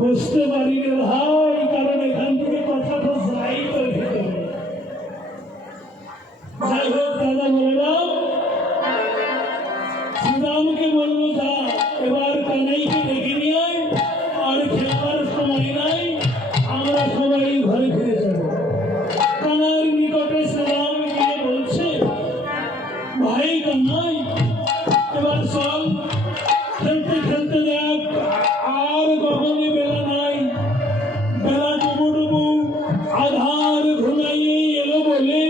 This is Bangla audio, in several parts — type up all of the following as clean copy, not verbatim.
বুঝতে পারি রে ভাই, কারণ এখান থেকে কথাটা যাই তো ভিতরে। যাই হোক দাদা বললাম, শ্রীরামকে বললো যা এবার কানাইকে ডেকে নিয়ে আয়, আর খেলার সময় নাই, আমরা সবাই ঘরে ফিরে যাব। কানার নিকটে শ্রীরাম গিয়ে বলছে, ভাই কানাই এবার চল, খেলতে খেলতে দেখ আর গগনে বেলা নাই, বেলা ডুবু ডুবু আধার ঘুমাইয়ে এলো বলে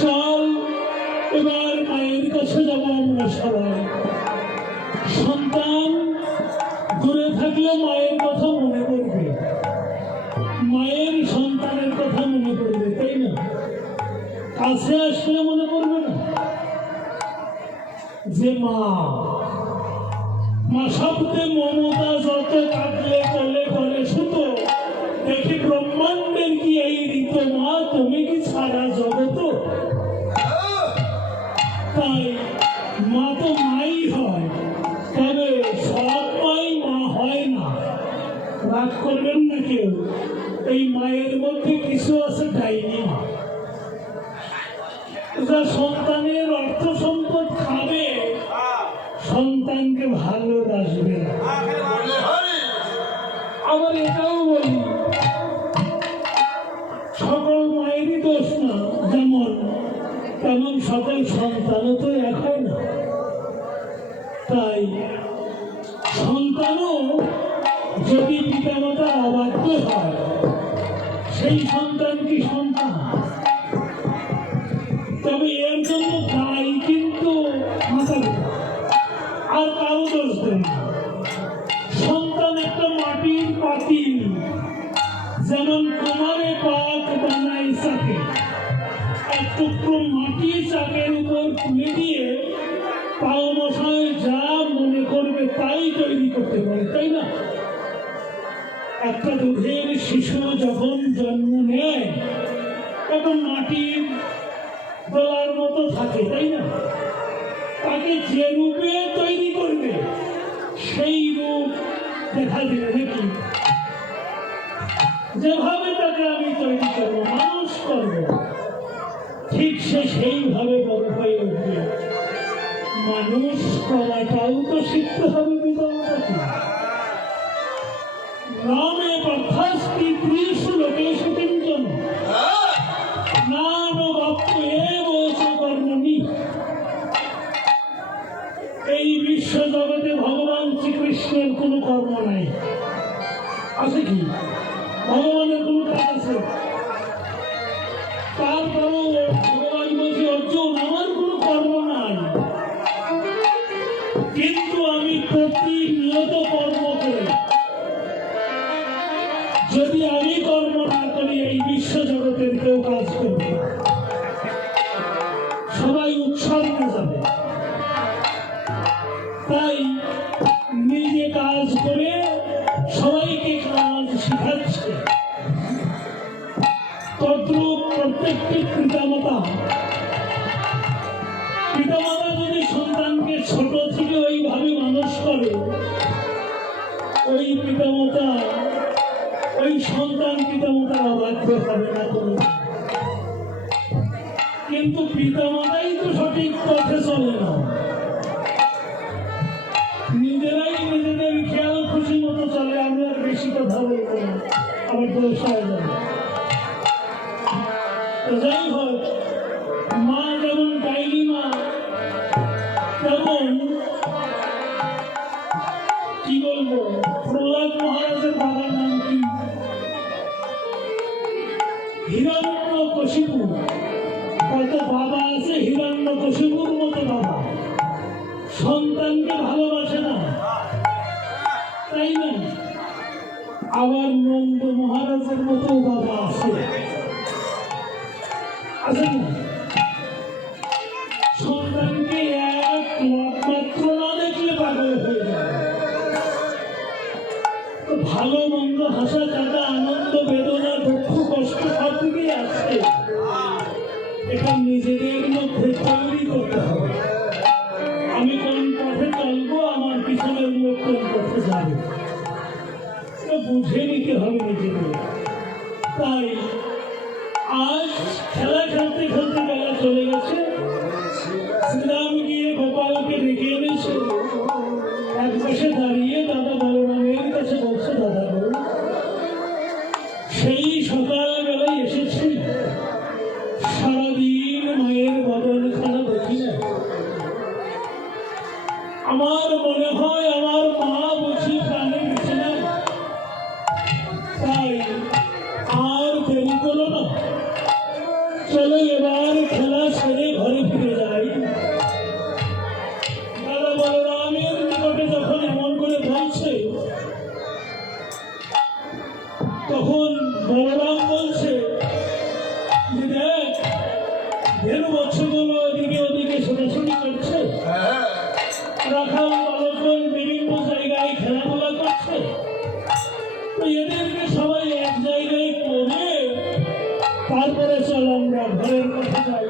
চল এবার মায়ের কাছে যাব আমরা সবাই। সন্তান দূরে থাকলে মায়ের কথা মনে পড়বে, মায়ের সন্তানের কথা মনে পড়বে, তাই না? কাছে আসলে মনে পড়বে না যে মা শব্দে মমতা যত কাটলে করলে করে সুতো, দেখি ব্রহ্মাণ্ডের কি এই ঋত মা, তুমি কি সারা জগত? তাই মা তো মাই হয়, তবে সব মাই মা হয় না, রাগ করবেন না কেউ। এই মায়ের মধ্যে কিছু আছে ডাইনি মা, যা সন্তানের অর্থ সম্পদ খাবে, সন্তানকে ভালোবাসবে না। আবার এটাও বলি, সকল মায়েরই দোষ না, যেমন তেমন সকল সন্তানও তো এক হয় না। তাই সন্তানও যদি পিতামাতা অবাধ্য হয়, সেই সন্তান কি সন্তান? তবে এর জন্য দায়ী কিন্তু মাতা পিতা, আর কারো দোষ দেন না। সন্তান একটা মাটির পাতিল, যেমন কুমারে পাক বানায় চাকে, এক টুকরো মাটি চাকের উপর তুলে দিয়ে পাও মশায় যা মনে করবে তাই তৈরি করতে পারে, তাই না? একটা দুধের শিশু যখন জন্ম নেয় তখন মাটির দোলার মতো থাকে, তাই না? তাকে যে রূপে তৈরি করবে সেই রূপ দেখা দেবে নাকি? যেভাবে তাকে আমি তৈরি করবো, মানুষ করবো, ঠিক সে সেইভাবে বড় হয়ে উঠবে। মানুষ করাটাও তো শিখতে হবে পিতামাতাকে। নামে পার্থাস্তি ত্রিষু লোকেষু কিঞ্চন নাম বাপ্য এব চ কর্মণি। এই বিশ্ব জগতে ভগবান শ্রীকৃষ্ণের কোনো কর্ম নাই, আছে কি? ভগবানের কোনো কাজ আছে? তারপরেও ভগবান বলছে অর্জুন আমার কোনো কর্ম নাই, কিন্তু আমি প্রতিনিয়ত কর্ম করি। যদি আমি কর্ম না করি এই বিশ্ব জগতের কেউ কাজ করবে, সবাই উৎসর্গে যাবে। তাই নিজে কাজ করে সবাইকে কাজ শিখাচ্ছে। তদ্রূপ প্রত্যেকটি পিতামাতা যদি সন্তানকে ছোট থেকে ওইভাবে মানুষ করে, ওই পিতামাতা ওই সন্তান পিতামাতার অবাধ্য হবে না কোনো। কিন্তু পিতামাতাই তো সঠিক পথে চলে না, নিজেরাই নিজেদের খেয়াল খুশি মতো চলে। কথা বলবো না, আমার দোষ হয়ে যাবে। তো যাই হোক, মা যেমন ডাইনি মা, তেমন কি বলবো, প্রহ্লাদ মহারাজের বাবার নাম কি? হিরণ্যকশিপু। হয়তো বাবা আছে হিরণ্যকশিপুর মতো বাবা, সন্তানকে ভালোবাসে না, তাই না? আবার নন্দ মহারাজের মতো বাবা আছে, আছে না? সন্তানকে এক মাত্র না দেখলে পাগল হয়ে যায়। তো ভালো মন্দ, হাসা কাটা, আনন্দ বেদনা, দুঃখ কষ্ট সব দিকেই আছে। এটা নিজেদের মধ্যে তৈরি করতে হবে। আমি কোন পথে চলবো, আমার পিছনের লোক কোন পথে যাবে, বুঝে নিতে হবে নিজেদের। তাই আজ খেলা খেলতে খেলতে বেলা চলে গেছে। শ্রীরাম গিয়ে গোপালকে ডেকে এনেছে, এক পাশে দাঁড়িয়ে দাদা বলরামের কাছে বলছে, দাদা গো, সেই সকালবেলায় এসেছি, সারাদিন মায়ের বদন খানা দেখি না। আমার মনে হয় আমার মা বুঝি প্রাণে বেঁচে নাই। তাই আর দেরি করো না, চলো এবার খেলা ছেড়ে ঘরে ফিরে যাই। দাদা বলরামের নিকটে যখন এমন করে বলছে, তখন বলরাম বলছে যে দেখ, ধেনু বৎসগুলো ওদিকে ওদিকে ছোটাছুটি করছে, রাখাল বালকগণ বিভিন্ন জায়গায় খেলাধুলা করছে, তো এদেরকে সবাই এক জায়গায় করে তারপরে চল আমরা ঘরের কাছে যাই।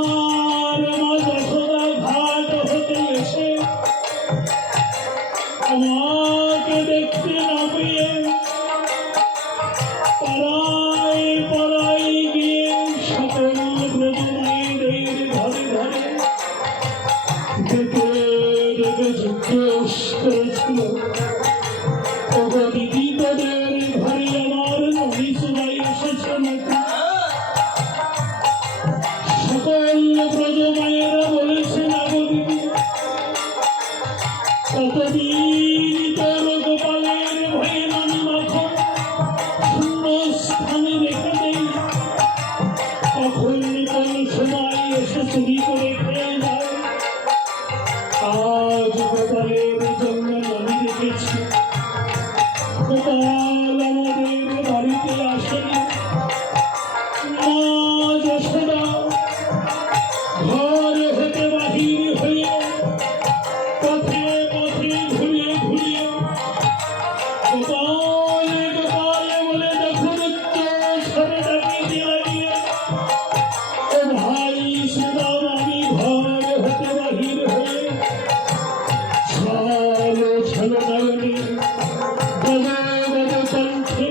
আমার মা যশোদা ঘাট হতে এসে আমাকে দেখতে না পেয়ে পাড়ায় পাড়ায় গিয়ে সকল ব্রজমায়েদের ঘরে ঘরে ডেকে ডেকে জিজ্ঞেস করেছিল, ওগো দিদি, তোদের ঘরে আমার নবী সবাই এসেছে নাকি? সকল ব্রজমায়েরা বলেছে, না গো দিদি, কতদিন তোর গোপালের ভয়ে নামি মাখন শূন্য স্থানে রেখে দেই, কখন কোন সময় এসে চুরি করে খেয়ে যায়। আজ গোপালের জন্য আমি দেখেছি গোপাল আমাদের বাড়িতে আসেনি। মা যশোদা ঘর হতে বাহির হয়ে পথে পথে ঘুরিয়ে ঘুরিয়ে গোপাল গোপাল বলে যখন উচ্চস্বরে ডাকিতে লাগিয়ে, ও ভাই সুদাম, আমি ঘর হতে বাহির হয়ে ছালো ছালো নয়নে কণ্ঠে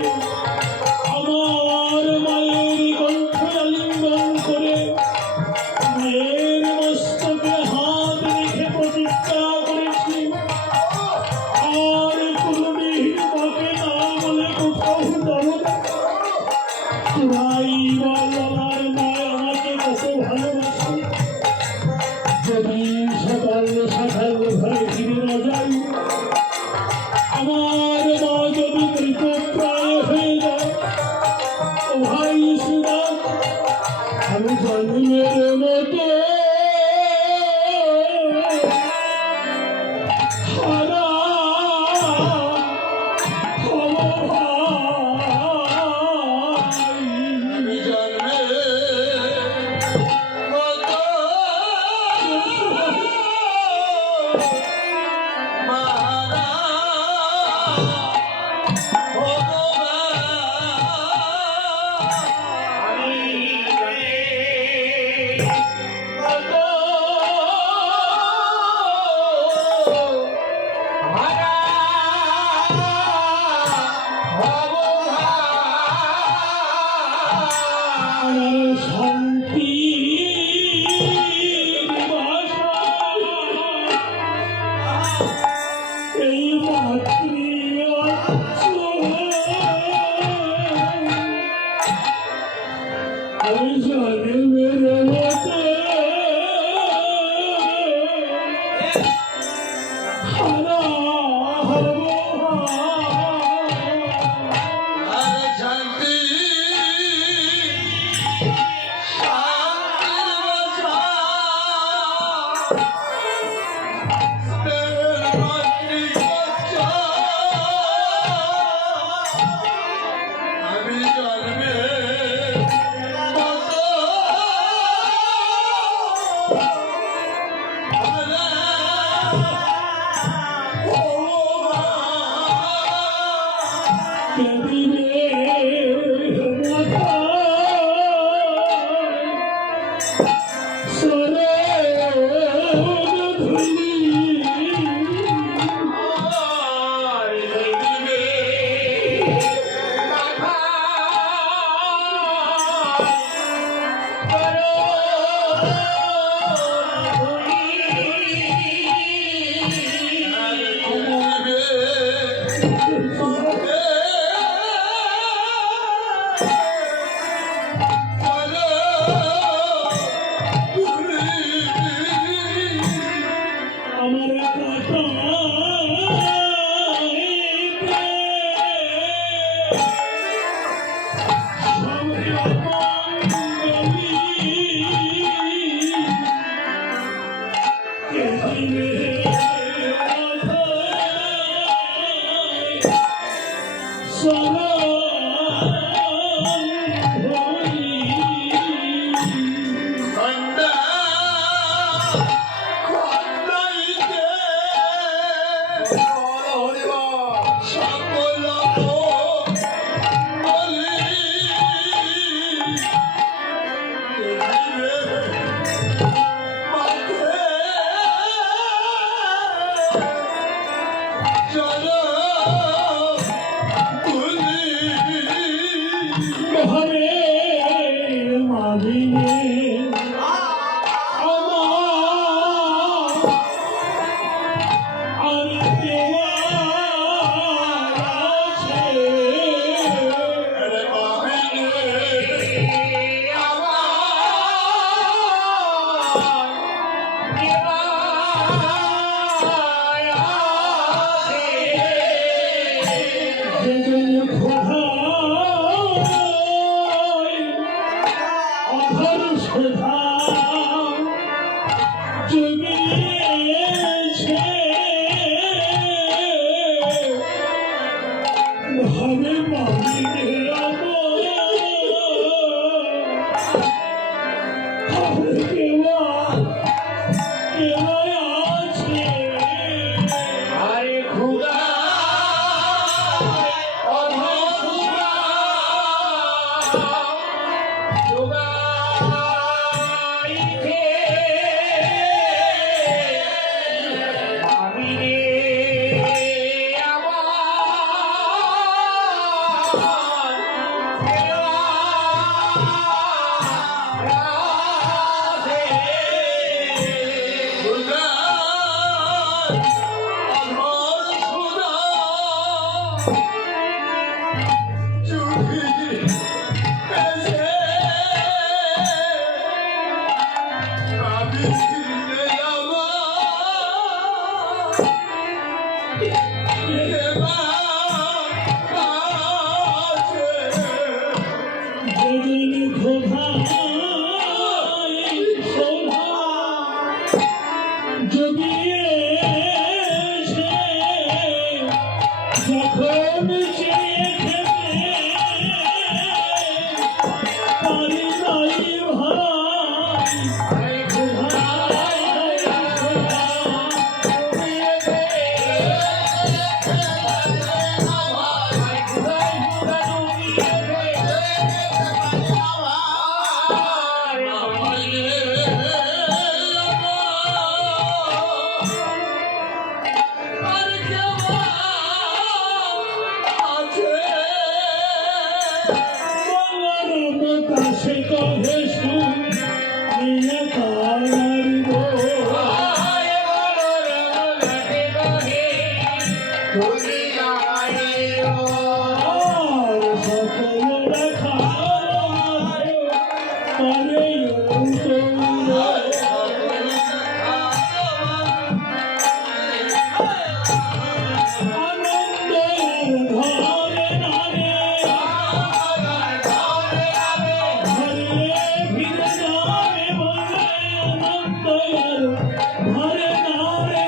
আমার মায়ের কণ্ঠে আলিঙ্গন করে মায়ের মস্তকে হাত রেখে প্রতিজ্ঞা করেছি, আর কোনদিন মাকে না বলে কোথাও যাব না। ভাই বল, আমার মা আমাকে কত ভালোবাসে। যদি সকাল সকাল ঘরে ফিরে না যাই, আমার মা যদি মৃতপ্রায় হয়ে যায়, ও ভাই সুদাম, আমি জন্মের মতো হারা হব ভাই। আমি জন্মের মতো মারা হব আমার শান্তি বাসা এই মাতৃ আমি জানি মেরে মতো হারা হব আর শান্তি শান্তির বাসা মাতৃ বাচ্চা আমি জন্মের মতো আমার কথা জমিয়েছে ভাবে মালিকের আমার কেবা আছে আরে খুদা অধরা জোগাইতে আমি রে যেদিন ঘোধায় শোভা জমিয়েছে যখন চেয়ে খেতে পারি নাই ভাই ঘোধায় শোভা সে কহে শুন নিয়ে কারিব আর সকলেরা খাওয়াবে করে আনন্দের ঘরে নারে ঘরে ফিরে যাবে বলে আনন্দের ঘরে নারে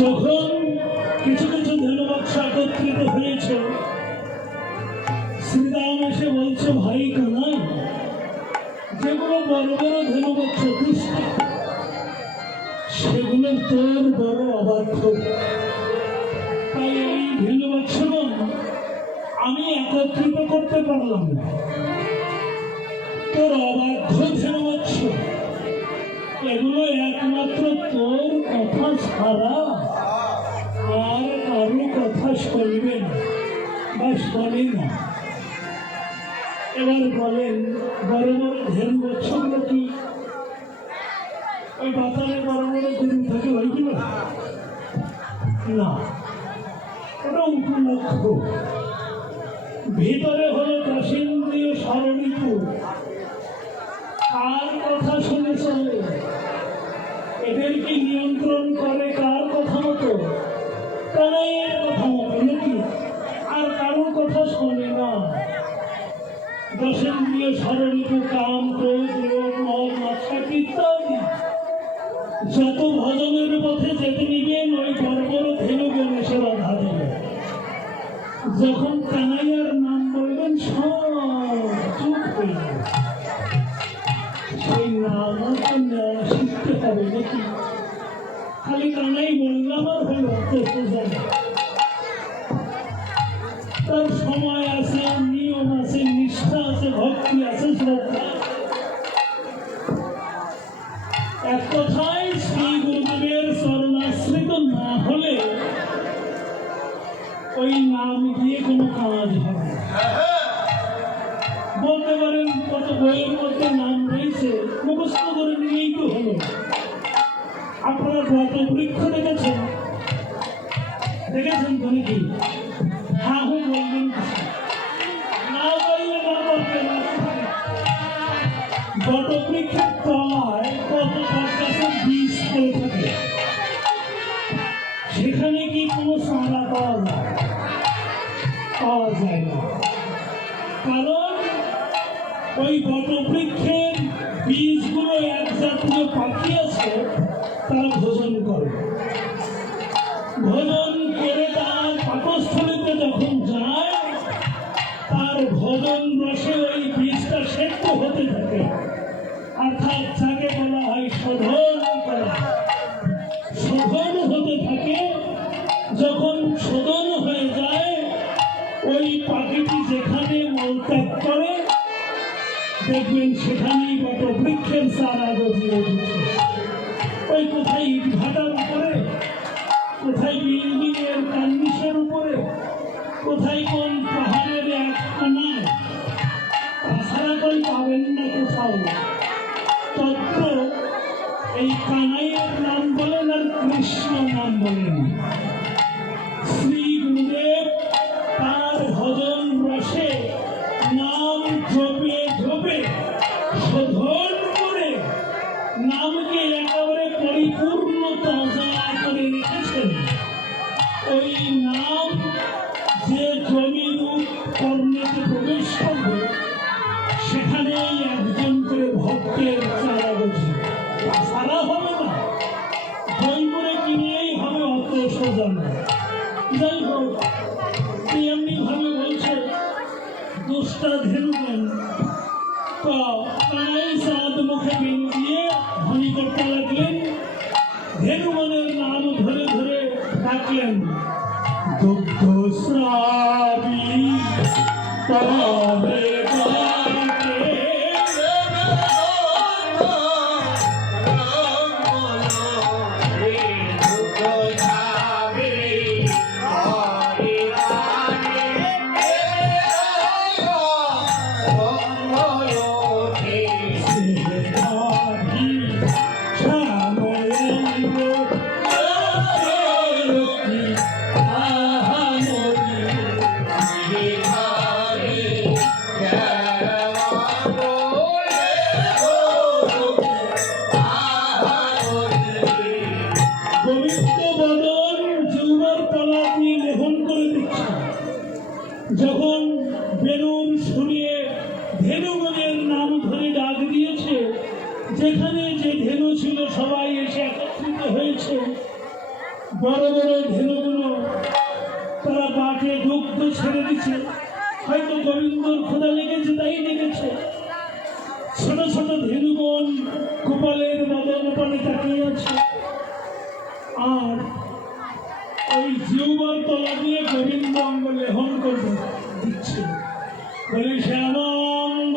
যখন কিছু কিছু ধেনুবাক্স একত্রিত হয়েছে, শ্রীরাম এসে বলছে, ভাই কানাই, যেগুলো বড় বড় ধেনুবাক্স দুষ্ট, সেগুলো তোর বড় অবাধ্য। তাই এই ধেনুবাক্সগণ আমি একত্রিত করতে পারলাম না। তোর অবাধ্য ধেনুবাক্স, এগুলো একমাত্র তোর কথা ছাড়া আর কারো কথা শুনবে না বা শোনে না। এবার বলেন, বড় বড় ধেনুবাক্সগুলো কি ওই বাতারে বড় বড় গরু থেকে হয়েছিল না? ওটা উপলক্ষ। ভিতরে হলো দশেন্দ্রীয় স্বরলিপু। কার কথা শুনে চলে? এদেরকে নিয়ন্ত্রণ করে কার কথা মতো? কানাইয়ের কথা মতো নাকি? আর কারোর কথা শোনে না। দশেন্দ্রীয় স্বরলিপু কাম, ক্রোধ, লোভ, মদ, মাত্রা ইত্যাদি যত ভজনের পথে যেতে নিবেন, ওই বড় বড় ধেনু গণেশে বাধা দেবে। যখন কানাইয়ার নাম বলবেন, সব চুপ হয়ে যাবে। সেই নামও তো নেওয়া শিখতে হবে নাকি? খালি কানাই বললাম আর হলো, তো সোজা না। তার সময় আছে, নিয়ম আছে, নিষ্ঠা আছে, ভক্তি আছে, শ্রদ্ধা। এক কথায় শ্রী গুরুদেবের চরণাশ্রিত না হলে ওই নাম দিয়ে কোনো কাজ হবে না। বলতে পারেন কত বইয়ের মধ্যে নাম রয়েছে, মুখস্থ করে নিয়েই তো হলো। আপনারা বটবৃক্ষ দেখেছেন? দেখেছেন তো নাকি? হ্যাঁ হুঁ বলবেন, না বললে না বলবেন। বটবৃক্ষের তলায় কত গাছের বীজ পড়ে থাকে, সেখানে কি কোনো চারা পাওয়া যায়? পাওয়া যায় না। কারণ ওই বটবৃক্ষের বীজগুলো এক জাতীয় পাখি আছে, তারা ভোজন করে। ভোজন করে তার পাকস্থলীতে যখন যায়, তার ভোজন রসে ওই বীজটা সেদ্ধ হতে থাকে। অর্থাৎ যাকে বলা হয় শোধন করা। শোধন হতে থাকে। যখন শোধন হয়ে যায়, ওই পাখিটি যেখানে মলত্যাগ করে, দেখবেন সেখানেই বটবৃক্ষের চারা গজিয়ে উঠছে। ওই কোথায় ইট ভাটার উপরে, কোথায় বিল্ডিং এর কার্নিশের উপরে, কোথায় কোন পাহাড়ের এক কোনায়, তাছাড়া কই পাবেন না কোথাও। তত্র এই কানাইয়ের নাম বলেন আর কৃষ্ণ নাম বলেন। শ্রী গুরুদেব তার ভজন রসে নাম জপে জপে শোধন করে নামকে একেবারে পরিপূর্ণ তাজা করে রেখেছেন। ওই নাম যে জমিরূপ কর্ণেতে প্রবেশ করবে, সেখানেই একজন করে ভক্তের চারা গজি। তাছাড়া হবে না, বই করে কিনেই হবে, অত সোজা না। যাই হোক, এমনি ভাবে বলছে দুষ্টা ধেনুগণ। তো কানাই চাঁদ মুখে বিন দিয়ে ধ্বনি করতে লাগলেন, ধেনুগণের নাম ধরে ধরে ডাকলেন, দুগ্ধ শ্রাবী তবে গাতে যখন বেলুন শুনিয়ে ধেনুগণের নাম ধরে ডাক দিয়েছে, যেখানে যে ধেনু ছিল সবাই এসে একত্রিত হয়েছে। বড় বড় ধেনুগুলো তারা বাটে দুগ্ধ ছেড়ে দিচ্ছে, হয়তো গোবিন্দর খোদা লেগেছে তাই লেগেছে। ছোট ছোট ধেনুগণ গোপালের মদন পানে তাকিয়ে আছে, আর ওই জিউবার তলা দিয়ে গোবিন্দ অঙ্গ লেহন করে দিচ্ছে, বলে শ্যামাঙ্গ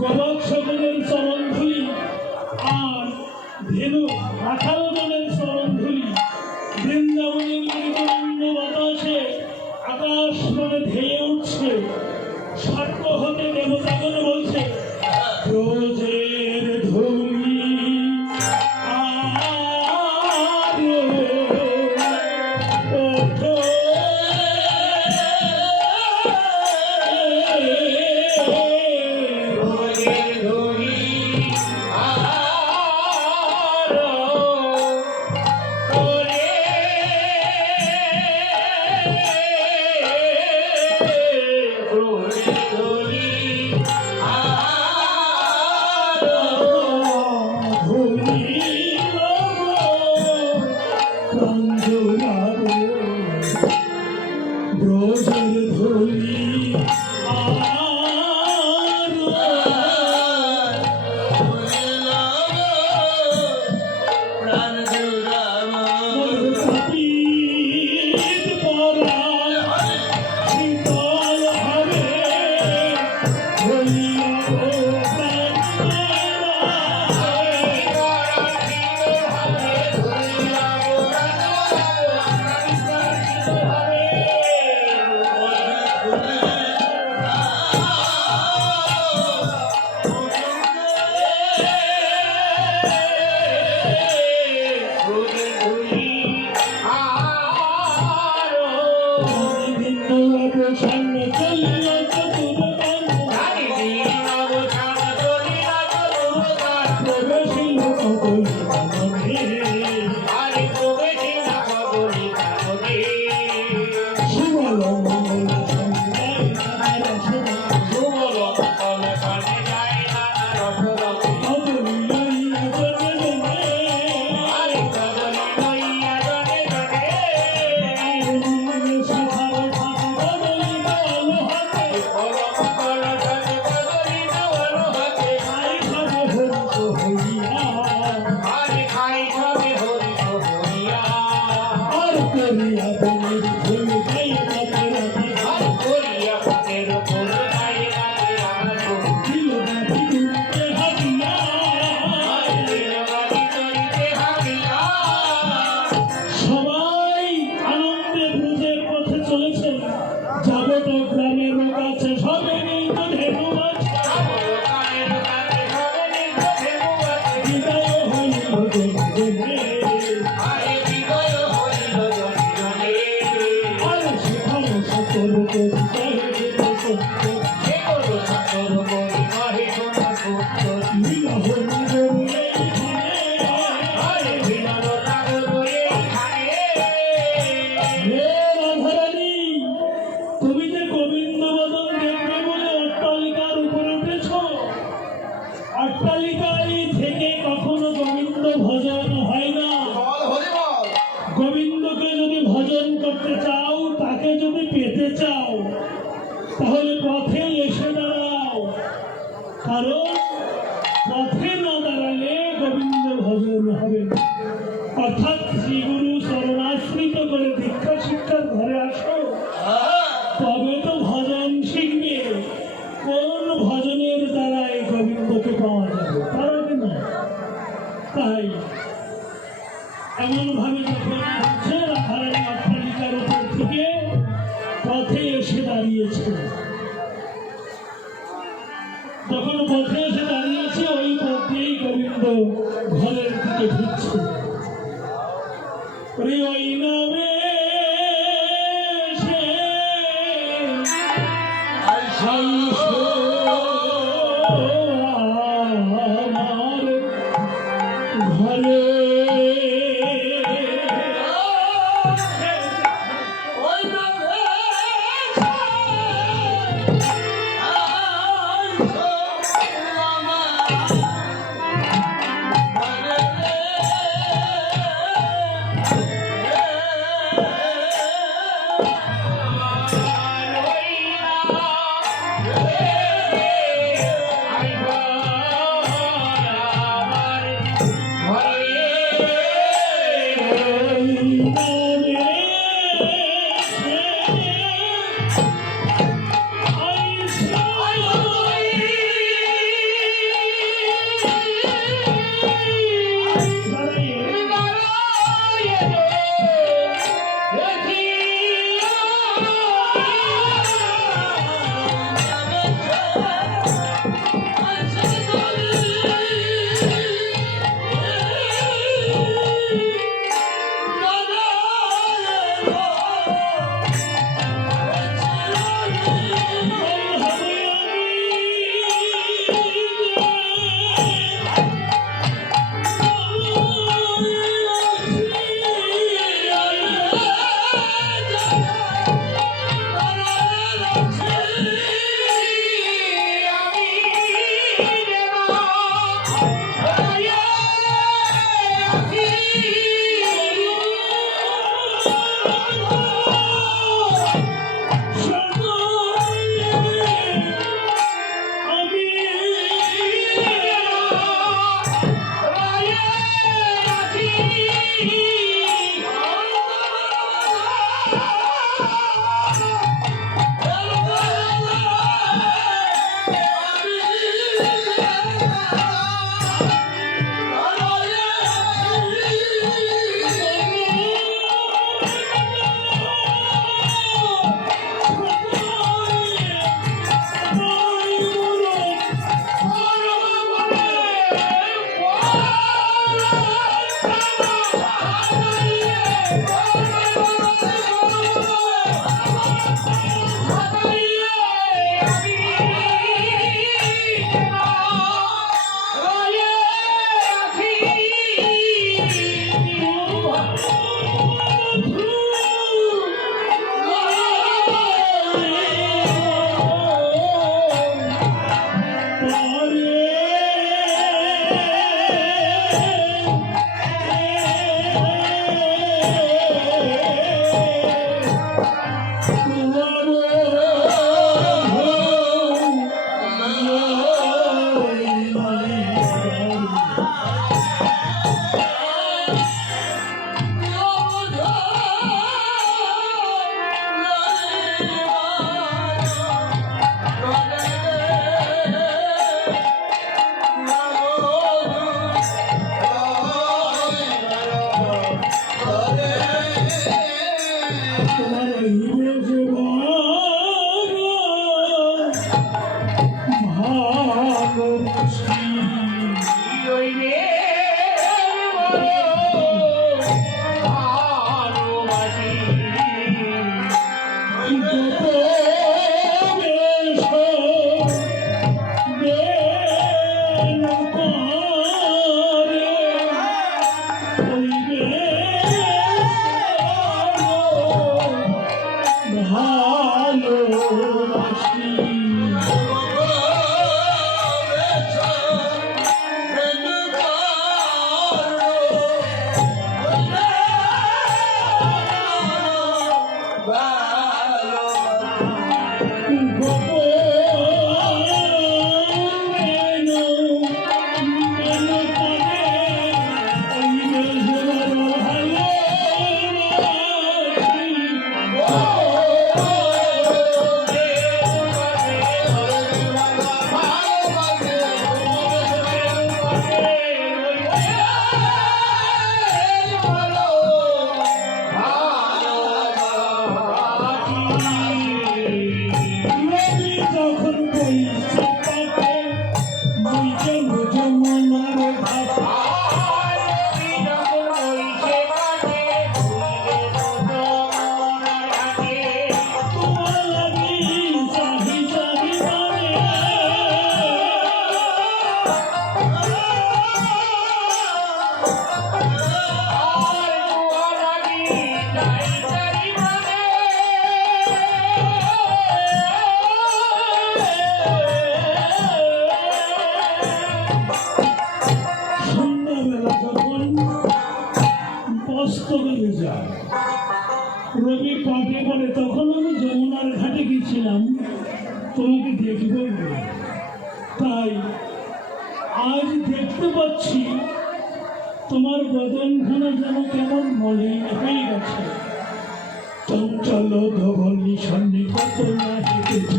গোলক সকলের চরণ ধুলি আর ধেনু রাখালগণের চরণ ধুলি বৃন্দাবনের গিরিবরণ্য বাতাসে আকাশ মানে ধেয়ে উঠছে। স্বর্গ হতে দেবতাগণ বলছে ব্রজের ধুলি গ্রামের কাছে সবে নিজ ধেনু আছে বিদায় হইল জনে আর সেখানে সকল কবিতা বিবাহ নগর এইখানে রাধারানী, তুমি যে গোবিন্দ বদন দেখবে বলে অট্টালিকার উপরে উঠেছ, অট্টালিকায় থেকে কখনো গোবিন্দ ভজন হয় না। গোবিন্দকে যদি ভজন করতে চাও, তাকে যদি পেতে চাও, তাহলে পথে এসে দাঁড়াও। কারণ পথে না দাঁড়ালে গোবিন্দ ভজন হবে না। অর্থাৎ শ্রীগুরু শরণাশ্রিত করে দীক্ষা শিক্ষার ঘরে আসো, তবে তো ভজন শিখবে। কোন ভজনের দ্বারাই গোবিন্দকে পাওয়া যাবে, তার আগে না। তাই এমন ভাবে যখন হচ্ছে রাধারানী অট্টালিকার উপর থেকে পথে এসে দাঁড়িয়েছে, যখন পথে এসে দাঁড়িয়েছে ওই পথ দিয়েই গোবিন্দ ঘরের দিকে ঢুকছে। ওই নামে সে আমার ঘরে Yeah. হইবে বড় ভালোবাসি। যখন বইছে পাতে বইছে যমুনার ঘাটে তোমার লাগি চাহি চাহি মানে সন্ধ্যাবেলা যখন বস্ত বেড়ে যায় রবি পাকে পড়ে তখন আমি যমুনার ঘাটে গেছিলাম তোমাকে দেখবো বলে। তাই আজ দেখতে পাচ্ছি তোমার বদনখানা যেন কেমন মলিন হয়ে গেছে। চঞ্চল ধবনি সন্নিকট না হেঁটেছ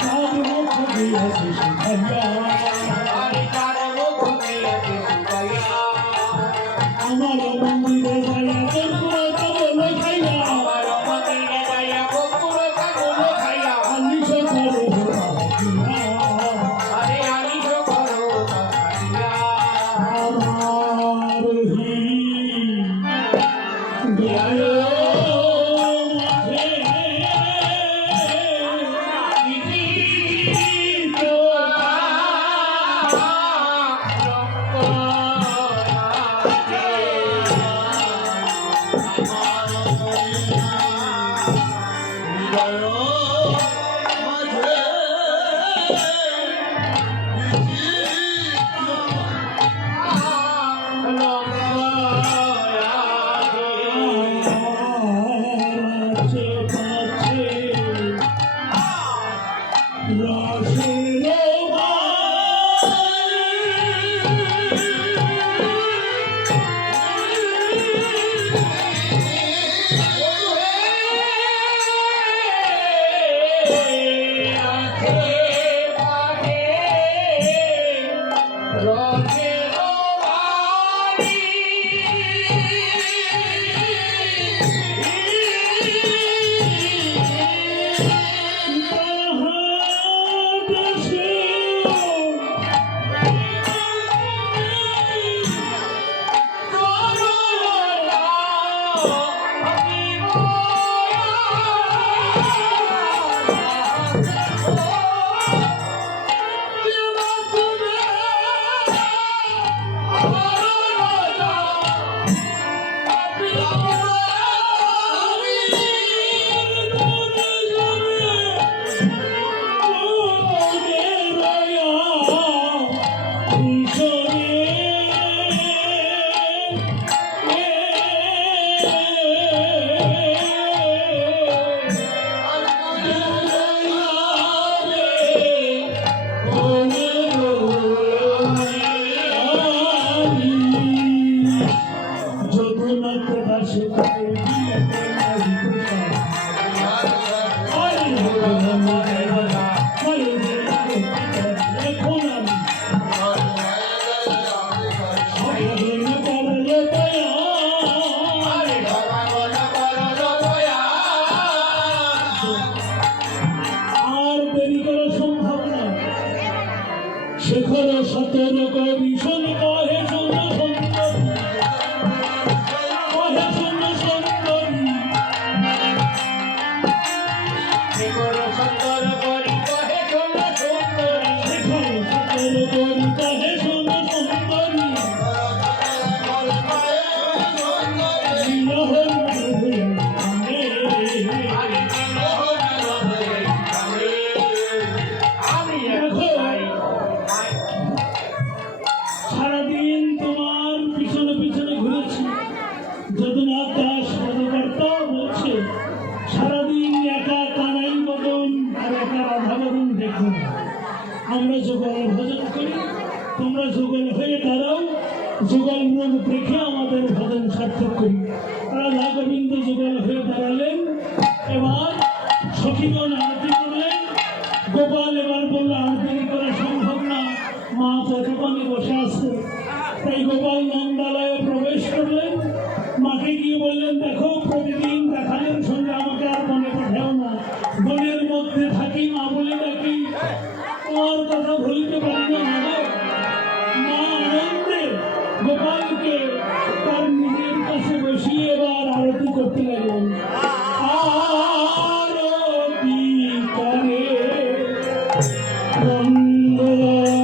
তার মুখ দিয়াছে সুখাইয়া আমার মন্দিরে যাইয়া বন্ধুরা কেবল খাইয়া আলিশ করে আমার হি গেল মাঝে রাজে বাজে রাজের সারাদিন একা কানাই মদন আর একা রাধা মদন দেখো না। আমরা যুগল ভজন করি, তোমরা যুগল হয়ে দাঁড়াও, যুগল রূপ দেখে আমাদের ভজন সার্থক করি। রাধা গোবিন্দ যুগল হয়ে দাঁড়ালেন। এবার সখীগণ আরতি করলেন। গোপাল এবার বললো আরতি করা সম্ভব না, মা যতক্ষণে বসে আছে। তাই গোপাল নন্দালয়ে প্রবেশ করলেন। মাকে গিয়ে বললেন, দেখো প্রতিদিন দেখালেন সঙ্গে আমাকে আর মনে পাঠাও না, বনের মধ্যে থাকি, মা বলে ডাকি, তোমার কথা ভুলতে পারি না। মা আনন্দে গোপালকে তার নিজের কাছে বসিয়ে এবার আরতি করতে লাগলেন। আরতি করে নন্দলারি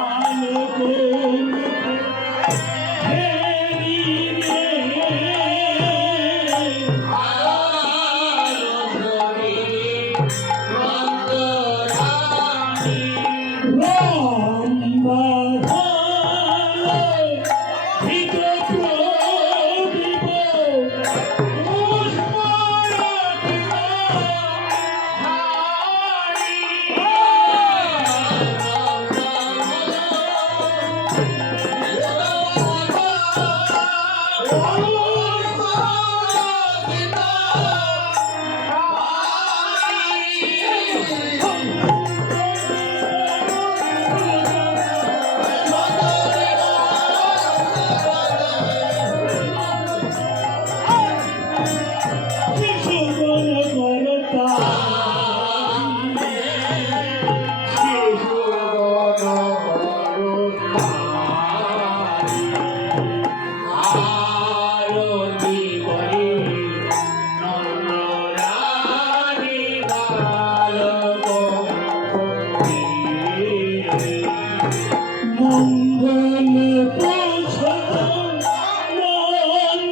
আলোক হেরি রে রাম বাধায় হিত প্রদীপ মঙ্গল প্রসাদ নন্দ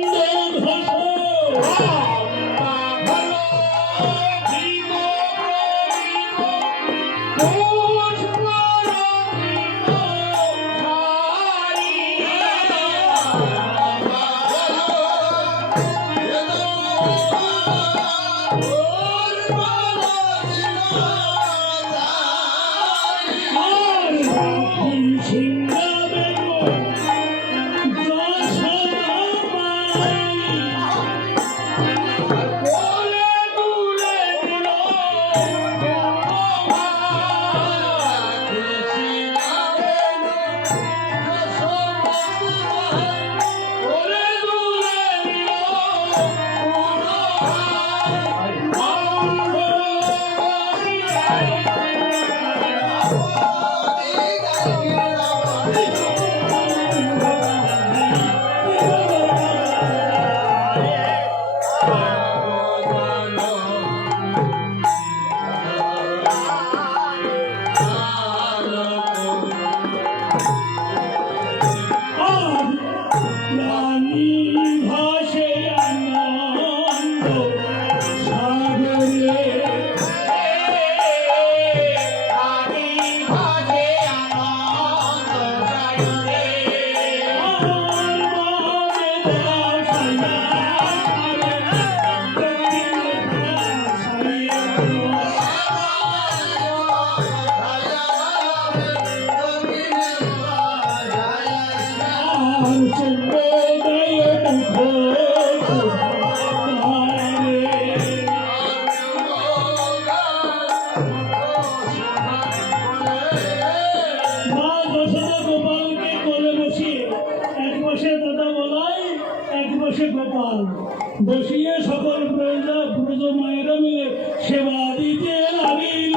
ঘোষ গোপাল বসিয়ে সকল ব্রজ মায়েরা মিলে সেবা দিতে লাগিল।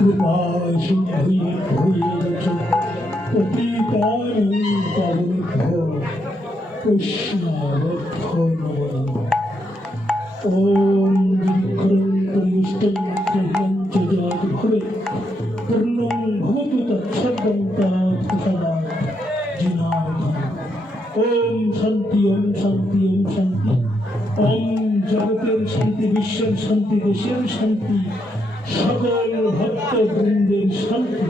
কৃপায় সিন্ধুয়ে ভূয়েছ পতিতানাং পাবনেভ্যো কৃষ্ণাবদ্ধ নমঃ। ওম বিক্রন্তরিষ্টং গ্রহণঞ্চ জাত ভবেৎ পূর্ণং ভবতু তৎসর্বং তৎসদা জিনার্দন। ওম শান্তি ওম শান্তি ওম শান্তি। ওম জগতের শান্তি, বিশ্বের শান্তি, দেশের শান্তি, সকল ভক্তবৃন্দের শান্তি,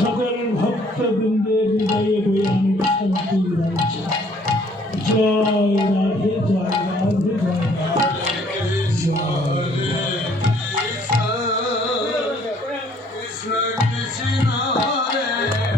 সকল ভক্তবৃন্দের হৃদয়ে বয়ে আমি শান্তি রয়েছে। জয় রাধে জয় রাধে জয় রাধে জয় Krishna Krishna Hare